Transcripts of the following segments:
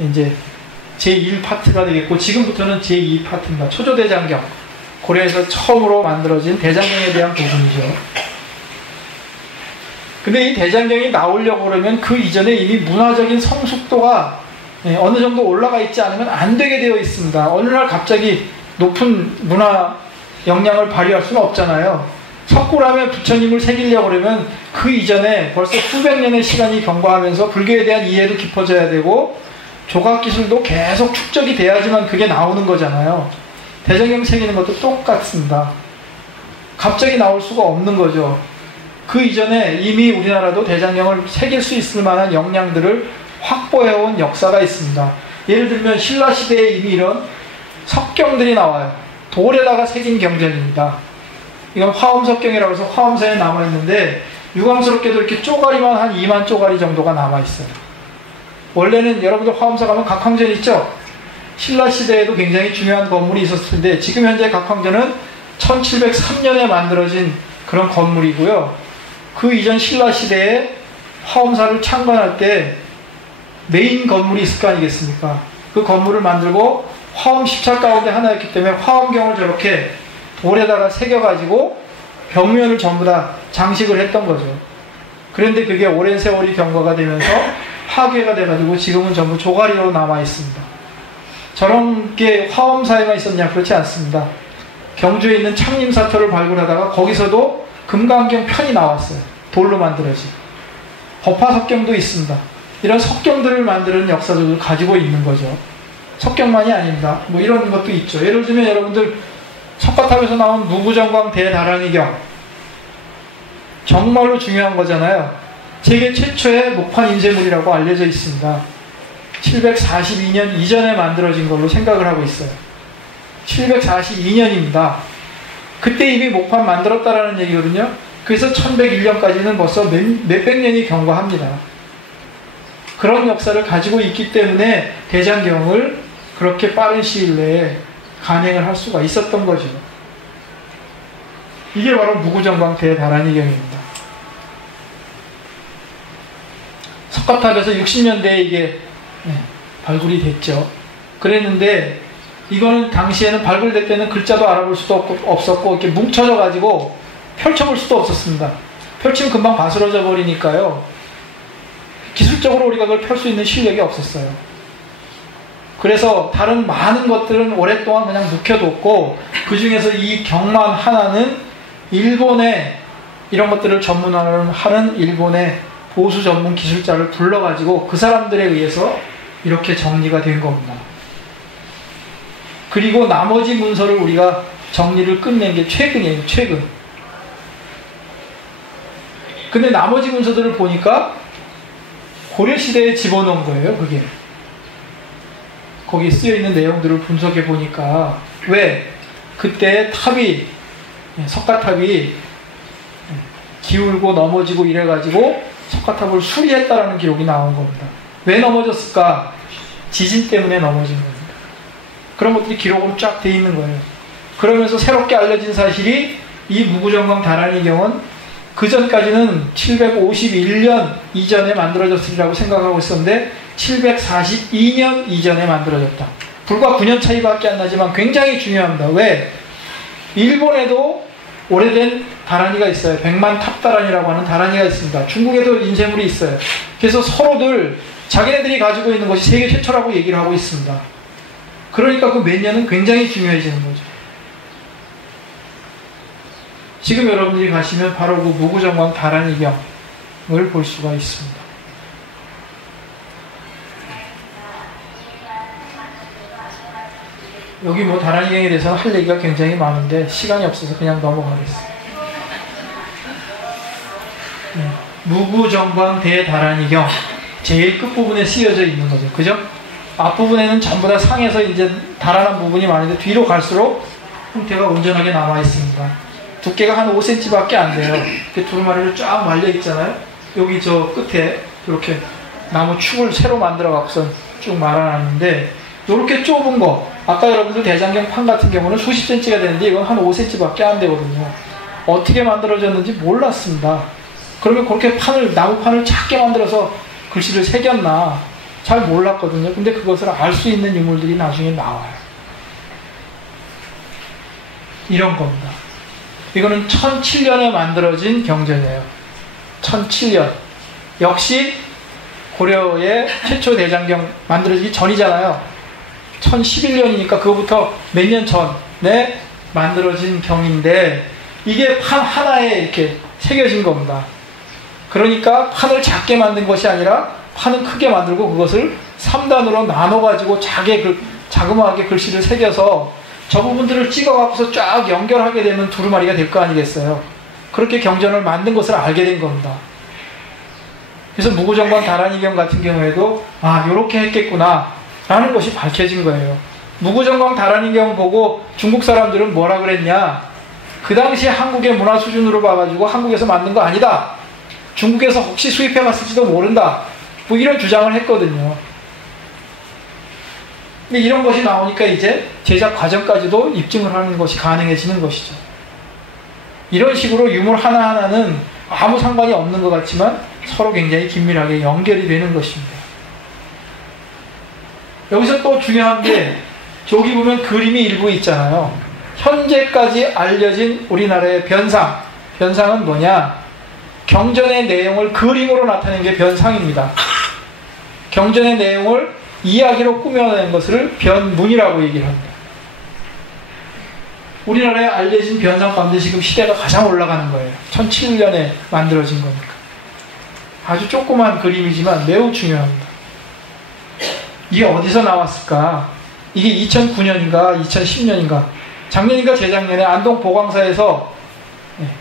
이제 제1파트가 되겠고, 지금부터는 제2파트입니다. 초조대장경. 고려에서 처음으로 만들어진 대장경에 대한 부분이죠. 근데 이 대장경이 나오려고 그러면 그 이전에 이미 문화적인 성숙도가 어느 정도 올라가 있지 않으면 안 되게 되어 있습니다. 어느 날 갑자기 높은 문화 역량을 발휘할 수는 없잖아요. 석굴암에 부처님을 새기려고 그러면 그 이전에 벌써 수백 년의 시간이 경과하면서 불교에 대한 이해도 깊어져야 되고 조각기술도 계속 축적이 돼야지만 그게 나오는 거잖아요. 대장경 새기는 것도 똑같습니다. 갑자기 나올 수가 없는 거죠. 그 이전에 이미 우리나라도 대장경을 새길 수 있을 만한 역량들을 확보해온 역사가 있습니다. 예를 들면 신라시대에 이미 이런 석경들이 나와요. 돌에다가 새긴 경전입니다. 이건 화엄석경이라고 해서 화엄사에 남아있는데 유감스럽게도 이렇게 쪼가리만 한 2만 쪼가리 정도가 남아있어요. 원래는 여러분들 화엄사 가면 각황전 있죠? 신라시대에도 굉장히 중요한 건물이 있었을 텐데 지금 현재 각황전은 1703년에 만들어진 그런 건물이고요. 그 이전 신라시대에 화엄사를 창건할 때 메인 건물이 있을 거 아니겠습니까? 그 건물을 만들고 화엄 10차 가운데 하나였기 때문에 화엄경을 저렇게 돌에다가 새겨가지고 벽면을 전부 다 장식을 했던 거죠. 그런데 그게 오랜 세월이 경과가 되면서 파괴가 돼가지고 지금은 전부 조가리로 남아있습니다. 저런 게 화엄사에만 있었냐? 그렇지 않습니다. 경주에 있는 창림사토를 발굴하다가 거기서도 금강경 편이 나왔어요. 돌로 만들어진. 법화석경도 있습니다. 이런 석경들을 만드는 역사들을 가지고 있는 거죠. 석경만이 아닙니다. 뭐 이런 것도 있죠. 예를 들면 여러분들 석가탑에서 나온 무구정광 대다라니경 정말로 중요한 거잖아요. 세계 최초의 목판 인쇄물이라고 알려져 있습니다. 742년 이전에 만들어진 걸로 생각을 하고 있어요. 742년입니다. 그때 이미 목판 만들었다라는 얘기거든요. 그래서 1101년까지는 벌써 몇백 년이 경과합니다. 그런 역사를 가지고 있기 때문에 대장경을 그렇게 빠른 시일 내에 간행을 할 수가 있었던 거죠. 이게 바로 무구정광 대다라니경입니다. 석가탑에서 60년대에 이게 발굴이 됐죠. 그랬는데 이거는 당시에는 발굴될 때는 글자도 알아볼 수도 없었고 이렇게 뭉쳐져 가지고 펼쳐볼 수도 없었습니다. 펼치면 금방 바스러져 버리니까요. 기술적으로 우리가 그걸 펼 수 있는 실력이 없었어요. 그래서 다른 많은 것들은 오랫동안 그냥 묵혀뒀고 그 중에서 이 경만 하나는 일본의 이런 것들을 전문하는 일본의 보수 전문 기술자를 불러가지고 그 사람들에 의해서 이렇게 정리가 된 겁니다. 그리고 나머지 문서를 우리가 정리를 끝낸 게 최근이에요. 최근. 근데 나머지 문서들을 보니까 고려시대에 집어넣은 거예요. 그게. 거기에 쓰여있는 내용들을 분석해 보니까 왜? 그때 탑이 석가탑이 기울고 넘어지고 이래가지고 석가탑을 수리했다라는 기록이 나온 겁니다. 왜 넘어졌을까? 지진 때문에 넘어진 겁니다. 그런 것들이 기록으로 쫙 돼 있는 거예요. 그러면서 새롭게 알려진 사실이 이 무구정광 다라니경은 그 전까지는 751년 이전에 만들어졌으리라고 생각하고 있었는데 742년 이전에 만들어졌다. 불과 9년 차이밖에 안 나지만 굉장히 중요합니다. 왜? 일본에도 오래된 다라니가 있어요. 백만탑다라니라고 하는 다라니가 있습니다. 중국에도 인쇄물이 있어요. 그래서 서로들 자기네들이 가지고 있는 것이 세계 최초라고 얘기를 하고 있습니다. 그러니까 그 몇 년은 굉장히 중요해지는 거죠. 지금 여러분들이 가시면 바로 그 무구정광 다라니경을 볼 수가 있습니다. 여기 뭐 다라니경에 대해서는 할 얘기가 굉장히 많은데 시간이 없어서 그냥 넘어가겠습니다. 무구정광 대다라니경 제일 끝부분에 쓰여져 있는 거죠. 그죠? 앞부분에는 전부 다 상에서 이제 달아난 부분이 많은데 뒤로 갈수록 형태가 온전하게 남아 있습니다. 두께가 한 5cm 밖에 안 돼요. 이렇게 두루마리로 쫙 말려 있잖아요. 여기 저 끝에 이렇게 나무 축을 새로 만들어 갖고서 쭉 말아놨는데 이렇게 좁은 거 아까 여러분들 대장경 판 같은 경우는 수십 cm가 되는데 이건 한 5cm 밖에 안 되거든요. 어떻게 만들어졌는지 몰랐습니다. 그러면 그렇게 나무판을 작게 만들어서 글씨를 새겼나? 잘 몰랐거든요. 근데 그것을 알 수 있는 유물들이 나중에 나와요. 이런 겁니다. 이거는 1007년에 만들어진 경전이에요. 1007년. 역시 고려의 최초 대장경 만들어지기 전이잖아요. 1011년이니까 그거부터 몇 년 전에 만들어진 경인데 이게 판 하나에 이렇게 새겨진 겁니다. 그러니까 판을 작게 만든 것이 아니라 판은 크게 만들고 그것을 3단으로 나눠가지고 자그마하게 글씨를 새겨서 저 부분들을 찍어갖고서 쫙 연결하게 되면 두루마리가 될 거 아니겠어요. 그렇게 경전을 만든 것을 알게 된 겁니다. 그래서 무구정방 다란이경 같은 경우에도 요렇게 했겠구나 라는 것이 밝혀진 거예요. 무구정방 다란이경 보고 중국 사람들은 뭐라 그랬냐, 그 당시 한국의 문화 수준으로 봐가지고 한국에서 만든 거 아니다, 중국에서 혹시 수입해 갔을지도 모른다, 뭐 이런 주장을 했거든요. 근데 이런 것이 나오니까 이제 제작 과정까지도 입증을 하는 것이 가능해지는 것이죠. 이런 식으로 유물 하나하나는 아무 상관이 없는 것 같지만 서로 굉장히 긴밀하게 연결이 되는 것입니다. 여기서 또 중요한 게 저기 보면 그림이 일부 있잖아요. 현재까지 알려진 우리나라의 변상. 변상은 뭐냐? 경전의 내용을 그림으로 나타낸 게 변상입니다. 경전의 내용을 이야기로 꾸며낸 것을 변문이라고 얘기를 합니다. 우리나라에 알려진 변상 가운데 지금 시대가 가장 올라가는 거예요. 1007년에 만들어진 거니까. 아주 조그만 그림이지만 매우 중요합니다. 이게 어디서 나왔을까? 이게 2009년인가 2010년인가 작년인가 재작년에 안동 보광사에서,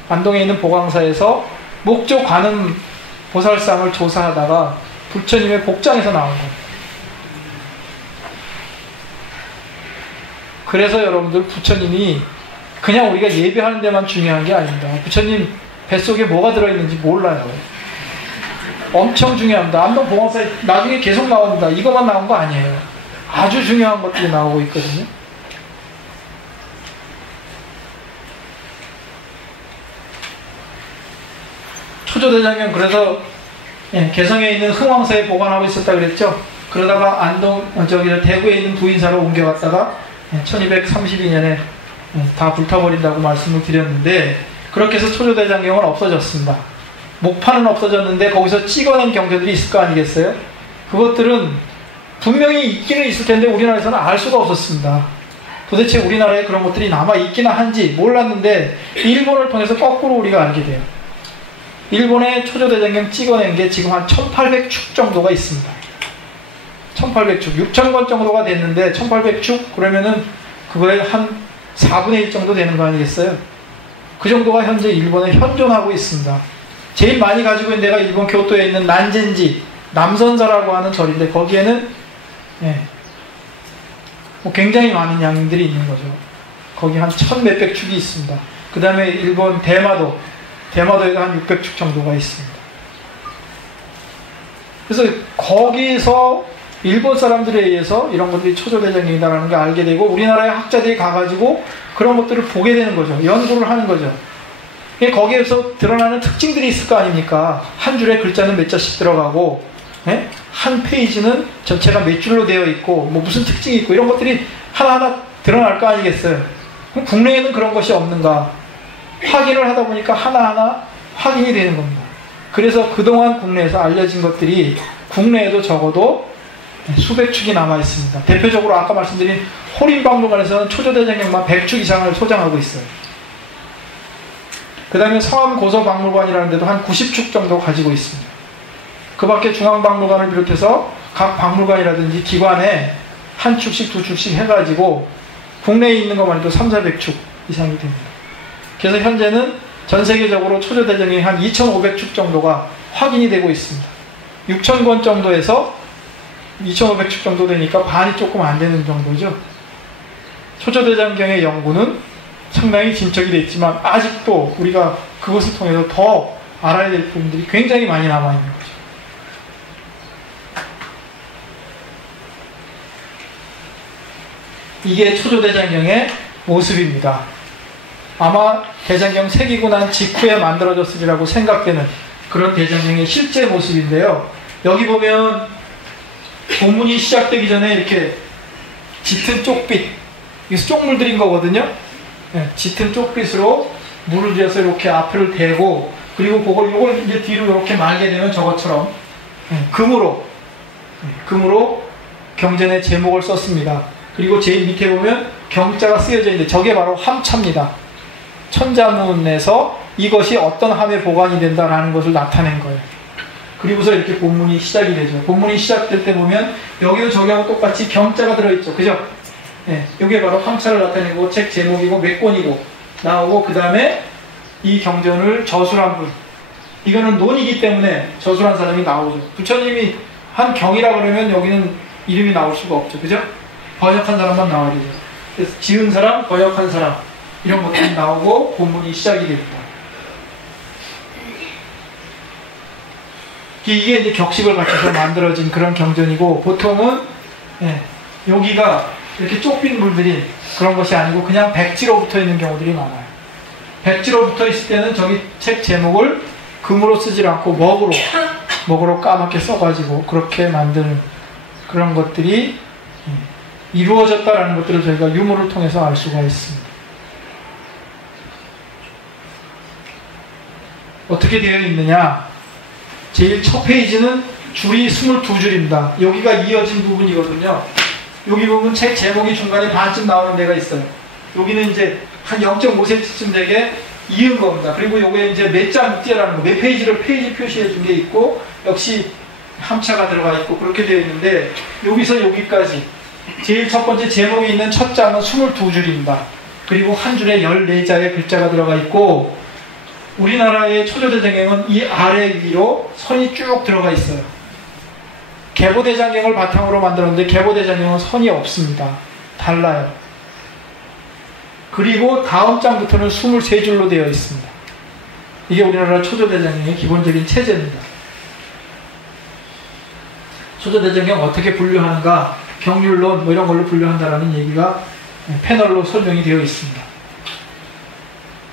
안동에 있는 보광사에서 목조 관음 보살상을 조사하다가 부처님의 복장에서 나온 겁니다. 그래서 여러분들 부처님이 그냥 우리가 예배하는 데만 중요한 게 아닙니다. 부처님 뱃속에 뭐가 들어있는지 몰라요. 엄청 중요합니다. 안동 보광사에 나중에 계속 나옵니다. 이것만 나온 거 아니에요. 아주 중요한 것들이 나오고 있거든요. 초조대장경 그래서 개성에 있는 흥왕사에 보관하고 있었다 그랬죠. 그러다가 대구에 있는 부인사로 옮겨갔다가 1232년에 다 불타버린다고 말씀을 드렸는데, 그렇게 해서 초조대장경은 없어졌습니다. 목판은 없어졌는데 거기서 찍어낸 경전들이 있을 거 아니겠어요? 그것들은 분명히 있기는 있을 텐데 우리나라에서는 알 수가 없었습니다. 도대체 우리나라에 그런 것들이 남아있기나 한지 몰랐는데 일본을 통해서 거꾸로 우리가 알게 돼요. 일본의 초조대장경 찍어낸 게 지금 한 1800축 정도가 있습니다. 1800축, 6000권 정도가 됐는데 1800축 그러면은 그거에 한 4분의 1 정도 되는 거 아니겠어요? 그 정도가 현재 일본에 현존하고 있습니다. 제일 많이 가지고 있는 데가 일본 교토에 있는 난젠지 남선사라고 하는 절인데 거기에는 굉장히 많은 양들이 있는 거죠. 거기 한 1000몇백 축이 있습니다. 그 다음에 일본 대마도에도 한 600축 정도가 있습니다. 그래서 거기서 일본 사람들에 의해서 이런 것들이 초조대장경이다라는 걸 알게 되고 우리나라의 학자들이 가가지고 그런 것들을 보게 되는 거죠. 연구를 하는 거죠. 거기에서 드러나는 특징들이 있을 거 아닙니까? 한 줄에 글자는 몇 자씩 들어가고, 한 페이지는 전체가 몇 줄로 되어 있고, 뭐 무슨 특징이 있고, 이런 것들이 하나하나 드러날 거 아니겠어요? 그럼 국내에는 그런 것이 없는가? 확인을 하다 보니까 하나하나 확인이 되는 겁니다. 그래서 그동안 국내에서 알려진 것들이 국내에도 적어도 수백 축이 남아 있습니다. 대표적으로 아까 말씀드린 호림박물관에서는 초조대장경만 100축 이상을 소장하고 있어요. 그 다음에 성암고서박물관이라는 데도 한 90축 정도 가지고 있습니다. 그 밖에 중앙박물관을 비롯해서 각 박물관이라든지 기관에 한 축씩 두 축씩 해가지고 국내에 있는 것만 해도 300~400축 이상이 됩니다. 그래서 현재는 전 세계적으로 초조대장경이 한 2500축 정도가 확인이 되고 있습니다. 6000권 정도에서 2500축 정도 되니까 반이 조금 안 되는 정도죠. 초조대장경의 연구는 상당히 진척이 됐지만 아직도 우리가 그것을 통해서 더 알아야 될 부분들이 굉장히 많이 남아있는 거죠. 이게 초조대장경의 모습입니다. 아마 대장경 새기고 난 직후에 만들어졌으리라고 생각되는 그런 대장경의 실제 모습인데요. 여기 보면 본문이 시작되기 전에 이렇게 짙은 쪽빛, 이게 쪽물 들인 거거든요. 네, 짙은 쪽빛으로 물을 들여서 이렇게 앞을 대고, 그리고 요걸 이제 뒤로 이렇게 말게 되면 저것처럼 금으로 경전의 제목을 썼습니다. 그리고 제일 밑에 보면 경자가 쓰여져 있는데 저게 바로 함차입니다. 천자문에서 이것이 어떤 함에 보관이 된다라는 것을 나타낸 거예요. 그리고서 이렇게 본문이 시작이 되죠. 본문이 시작될 때 보면 여기도 저기하고 똑같이 경자가 들어있죠. 그죠? 네, 이게 바로 함차를 나타내고 책 제목이고 몇 권이고 나오고, 그 다음에 이 경전을 저술한 분, 이거는 논이기 때문에 저술한 사람이 나오죠. 부처님이 한 경이라 그러면 여기는 이름이 나올 수가 없죠. 그죠? 번역한 사람만 나와야 되죠. 그래서 지은 사람, 번역한 사람, 이런 것들이 나오고 본문이 시작이 됩니다. 이게 이제 격식을 갖춰서 만들어진 그런 경전이고, 보통은 여기가 이렇게 쪽빛 물들인 그런 것이 아니고 그냥 백지로 붙어 있는 경우들이 많아요. 백지로 붙어 있을 때는 저기 책 제목을 금으로 쓰질 않고 먹으로 까맣게 써가지고 그렇게 만드는 그런 것들이 이루어졌다라는 것들을 저희가 유물을 통해서 알 수가 있습니다. 어떻게 되어 있느냐? 제일 첫 페이지는 줄이 22줄입니다. 여기가 이어진 부분이거든요. 여기 보면 책 제목이 중간에 반쯤 나오는 데가 있어요. 여기는 이제 한 0.5cm쯤 되게 이은 겁니다. 그리고 요게 이제 몇 장째라는 거, 몇 페이지를 페이지 표시해 준 게 있고, 역시 함차가 들어가 있고 그렇게 되어 있는데, 여기서 여기까지 제일 첫 번째 제목이 있는 첫 장은 22줄입니다. 그리고 한 줄에 14자의 글자가 들어가 있고, 우리나라의 초조대장경은 이 아래 위로 선이 쭉 들어가 있어요. 개보대장경을 바탕으로 만들었는데 개보대장경은 선이 없습니다. 달라요. 그리고 다음 장부터는 23줄로 되어 있습니다. 이게 우리나라 초조대장경의 기본적인 체제입니다. 초조대장경 어떻게 분류하는가, 경률론 뭐 이런 걸로 분류한다라는 얘기가 패널로 설명이 되어 있습니다.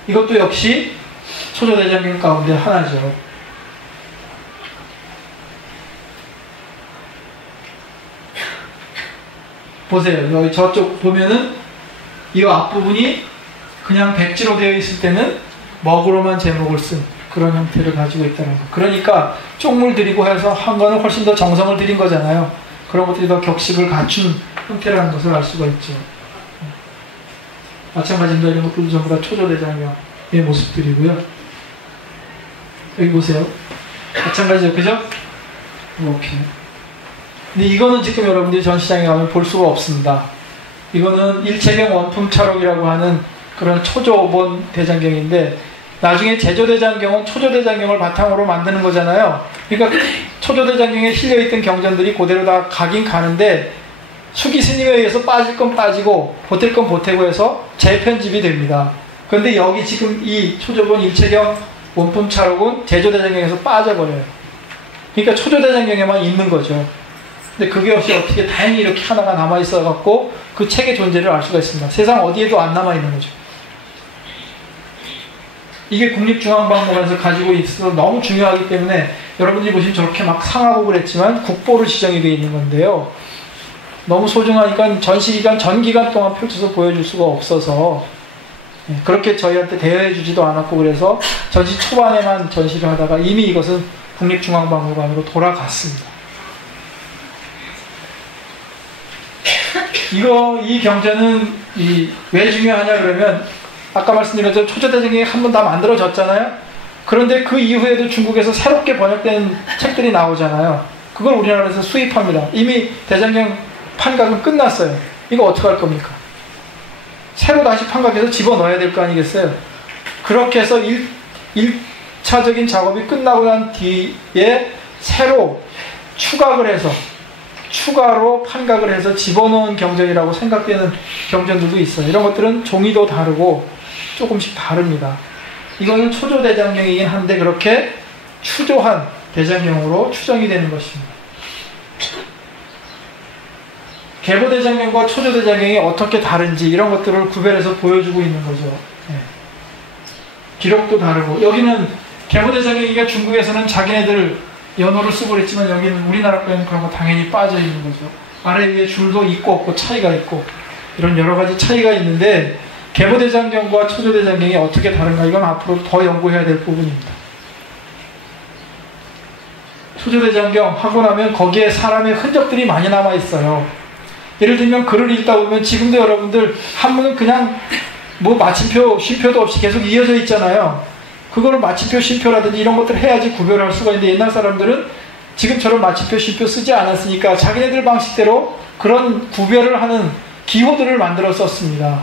이것도 역시 초조대장경 가운데 하나죠. 보세요. 여기 저쪽 보면은 이 앞부분이 그냥 백지로 되어 있을 때는 먹으로만 제목을 쓴 그런 형태를 가지고 있다는 거. 그러니까 쪽물 들이고 해서 한 거는 훨씬 더 정성을 들인 거잖아요. 그런 것들이 더 격식을 갖춘 형태라는 것을 알 수가 있죠. 마찬가지입니다. 이런 것들도 전부 다 초조대장경의 모습들이고요. 여기 보세요. 마찬가지죠. 그죠? 이렇게. 근데 이거는 지금 여러분들이 전시장에 가면 볼 수가 없습니다. 이거는 일체경 원품차록이라고 하는 그런 초조본 대장경인데, 나중에 제조대장경은 초조대장경을 바탕으로 만드는 거잖아요. 그러니까 초조대장경에 실려있던 경전들이 그대로 다 가긴 가는데, 수기 스님에 의해서 빠질 건 빠지고 보탤 건 보태고 해서 재편집이 됩니다. 그런데 여기 지금 이 초조본 일체경 원품차록은 제조대장경에서 빠져버려요. 그러니까 초조대장경에만 있는 거죠. 근데 그게 없이 어떻게 다행히 이렇게 하나가 남아있어갖고 그 책의 존재를 알 수가 있습니다. 세상 어디에도 안 남아있는 거죠. 이게 국립중앙박물관에서 가지고 있어서 너무 중요하기 때문에 여러분들이 보시면 저렇게 막 상하고 그랬지만 국보로 지정이 되어 있는 건데요. 너무 소중하니까 전시기간 전 기간 동안 펼쳐서 보여줄 수가 없어서 그렇게 저희한테 대여해 주지도 않았고, 그래서 전시 초반에만 전시를 하다가 이미 이것은 국립중앙박물관으로 돌아갔습니다. 이 경전은 왜 중요하냐 그러면, 아까 말씀드린 것처럼 초조대장경이 한 번 다 만들어졌잖아요. 그런데 그 이후에도 중국에서 새롭게 번역된 책들이 나오잖아요. 그걸 우리나라에서 수입합니다. 이미 대장경 판각은 끝났어요. 이거 어떻게 할 겁니까? 새로 다시 판각해서 집어넣어야 될 거 아니겠어요? 그렇게 해서 1차적인 작업이 끝나고 난 뒤에 새로 추각을 해서, 추가로 판각을 해서 집어넣은 경전이라고 생각되는 경전들도 있어요. 이런 것들은 종이도 다르고 조금씩 다릅니다. 이거는 초조대장경이긴 한데 그렇게 추조한 대장경으로 추정이 되는 것입니다. 개보대장경과 초조대장경이 어떻게 다른지 이런 것들을 구별해서 보여주고 있는 거죠. 네. 기록도 다르고, 여기는 개보대장경이가 중국에서는 자기네들 연호를 쓰고 그랬지만 여기는 우리나라 거에는 그런 거 당연히 빠져 있는 거죠. 아래 위에 줄도 있고 없고 차이가 있고 이런 여러 가지 차이가 있는데 계보대장경과 초조대장경이 어떻게 다른가 이건 앞으로 더 연구해야 될 부분입니다. 초조대장경 하고 나면 거기에 사람의 흔적들이 많이 남아 있어요. 예를 들면 글을 읽다 보면 지금도 여러분들 한문은 그냥 뭐 마침표, 쉼표도 없이 계속 이어져 있잖아요. 그거를 마침표, 쉼표라든지 이런 것들을 해야지 구별을 할 수가 있는데 옛날 사람들은 지금처럼 마침표, 쉼표 쓰지 않았으니까 자기네들 방식대로 그런 구별을 하는 기호들을 만들어 썼습니다.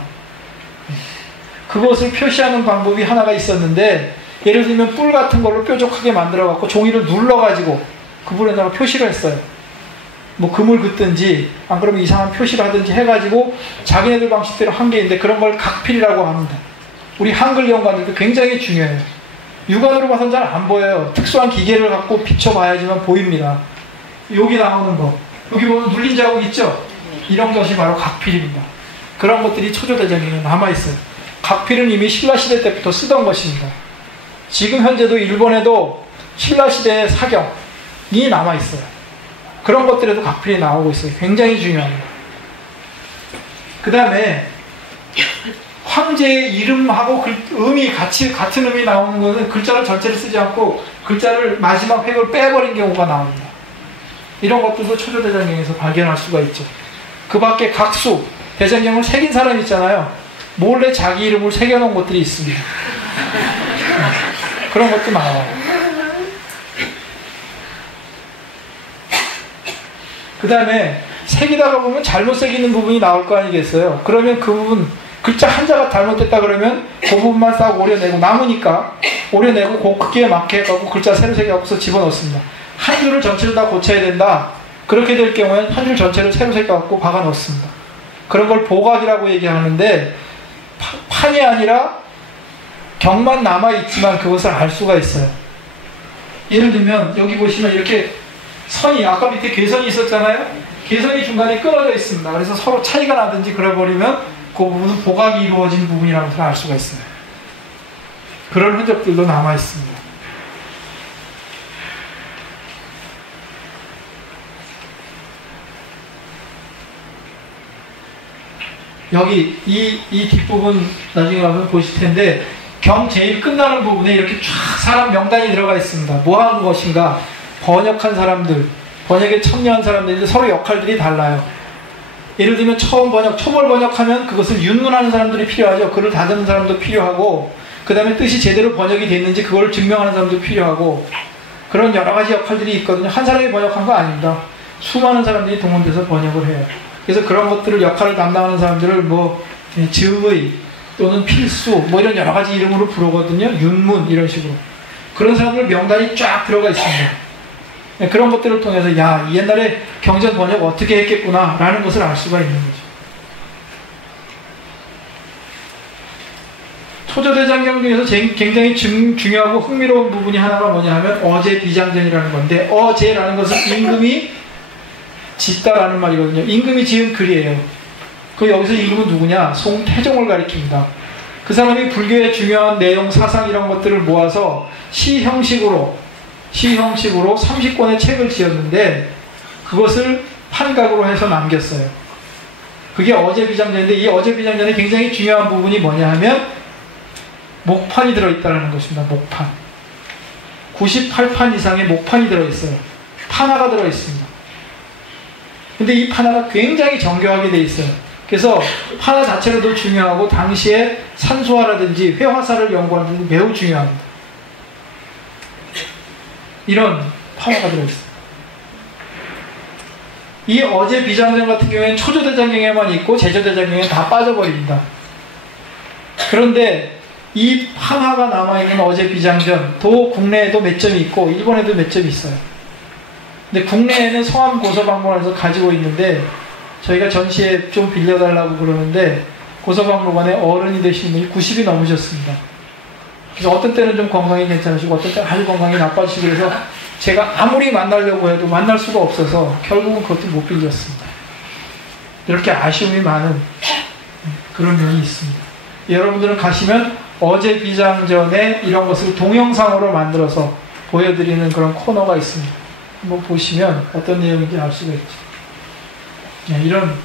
그것을 표시하는 방법이 하나가 있었는데 예를 들면 뿔 같은 걸로 뾰족하게 만들어 갖고 종이를 눌러 가지고 그 불에다가 표시를 했어요. 뭐 금을 긋든지 안 그러면 이상한 표시를 하든지 해가지고 자기네들 방식대로 한 게 있는데 그런 걸 각필이라고 합니다. 우리 한글 연관들도 굉장히 중요해요. 육안으로 봐서는 잘 안 보여요. 특수한 기계를 갖고 비춰봐야지만 보입니다. 여기 나오는 거 여기 보면 눌린 자국 있죠? 이런 것이 바로 각필입니다. 그런 것들이 초조대장경에 남아있어요. 각필은 이미 신라시대 때부터 쓰던 것입니다. 지금 현재도 일본에도 신라시대의 사경이 남아있어요. 그런 것들에도 각필이 나오고 있어요. 굉장히 중요합니다. 그 다음에 황제의 이름하고 음이 같은 음이 나오는 것은 글자를 전체를 쓰지 않고 글자를 마지막 획을 빼버린 경우가 나옵니다. 이런 것들도 초조대장경에서 발견할 수가 있죠. 그 밖에 각수, 대장경을 새긴 사람 있잖아요. 몰래 자기 이름을 새겨놓은 것들이 있습니다. 그런 것도 나와요. 그 다음에 새기다가 보면 잘못 새기는 부분이 나올 거 아니겠어요. 그러면 그 부분 글자 한자가 잘못됐다 그러면 그 부분만 싹 오려내고 남으니까 오려내고 그 크기에 맞게 해갖고 글자 새로 새겨갖고서 집어넣습니다. 한 줄을 전체를 다 고쳐야 된다. 그렇게 될 경우에는 한 줄 전체를 새로 새겨갖고 박아 넣습니다. 그런 걸 보각이라고 얘기하는데 판이 아니라 경만 남아있지만 그것을 알 수가 있어요. 예를 들면 여기 보시면 이렇게 선이 아까 밑에 괴선이 있었잖아요. 괴선이 중간에 끊어져 있습니다. 그래서 서로 차이가 나든지 그래버리면 그 부분은 보각이 이루어진 부분이라는 것을 알 수가 있어요. 그런 흔적들도 남아있습니다. 여기 이 뒷부분 나중에 가면 보실 텐데 경 제일 끝나는 부분에 이렇게 쫙 사람 명단이 들어가 있습니다. 뭐 하는 것인가? 번역한 사람들, 번역에 참여한 사람들인데 서로 역할들이 달라요. 예를 들면 처음 번역, 초벌 번역하면 그것을 윤문하는 사람들이 필요하죠. 글을 다듬는 사람도 필요하고 그 다음에 뜻이 제대로 번역이 됐는지 그걸 증명하는 사람도 필요하고 그런 여러 가지 역할들이 있거든요. 한 사람이 번역한 거 아닙니다. 수많은 사람들이 동원돼서 번역을 해요. 그래서 그런 것들을 역할을 담당하는 사람들을 뭐 즉의 또는 필수 뭐 이런 여러 가지 이름으로 부르거든요. 윤문 이런 식으로. 그런 사람들 명단이 쫙 들어가 있습니다. 그런 것들을 통해서 야, 옛날에 경전 번역 어떻게 했겠구나 라는 것을 알 수가 있는 거죠. 초조대장경 중에서 굉장히 중요하고 흥미로운 부분이 하나가 뭐냐 하면 어제비장전이라는 건데 어제라는 것은 임금이 짓다라는 말이거든요. 임금이 지은 글이에요. 그 여기서 임금은 누구냐? 송태종을 가리킵니다. 그 사람이 불교의 중요한 내용, 사상 이런 것들을 모아서 시 형식으로 30권의 책을 지었는데 그것을 판각으로 해서 남겼어요. 그게 어제비장전인데 이 어제비장전의 굉장히 중요한 부분이 뭐냐 하면 목판이 들어있다는 것입니다. 목판. 98판 이상의 목판이 들어있어요. 판화가 들어있습니다. 근데 이 판화가 굉장히 정교하게 돼 있어요. 그래서 판화 자체로도 중요하고 당시에 산수화라든지 회화사를 연구하는 데 매우 중요합니다. 이런 판화가 들어있어요. 이 어제비장전 같은 경우에는 초조대장경에만 있고 제조대장경에는 다 빠져버립니다. 그런데 이 판화가 남아있는 어제비장전도 국내에도 몇 점이 있고 일본에도 몇 점이 있어요. 근데 국내에는 성암 고서박물관에서 가지고 있는데 저희가 전시에 좀 빌려달라고 그러는데 고서박물관에 어른이 되신 분이 90이 넘으셨습니다. 그래서 어떤 때는 좀 건강이 괜찮으시고 어떤 때는 아주 건강이 나빠지시고 그래서 제가 아무리 만나려고 해도 만날 수가 없어서 결국은 그것도 못 빌렸습니다. 이렇게 아쉬움이 많은 그런 면이 있습니다. 여러분들은 가시면 어제비장전에 이런 것을 동영상으로 만들어서 보여드리는 그런 코너가 있습니다. 한번 보시면 어떤 내용인지 알 수가 있죠. 이런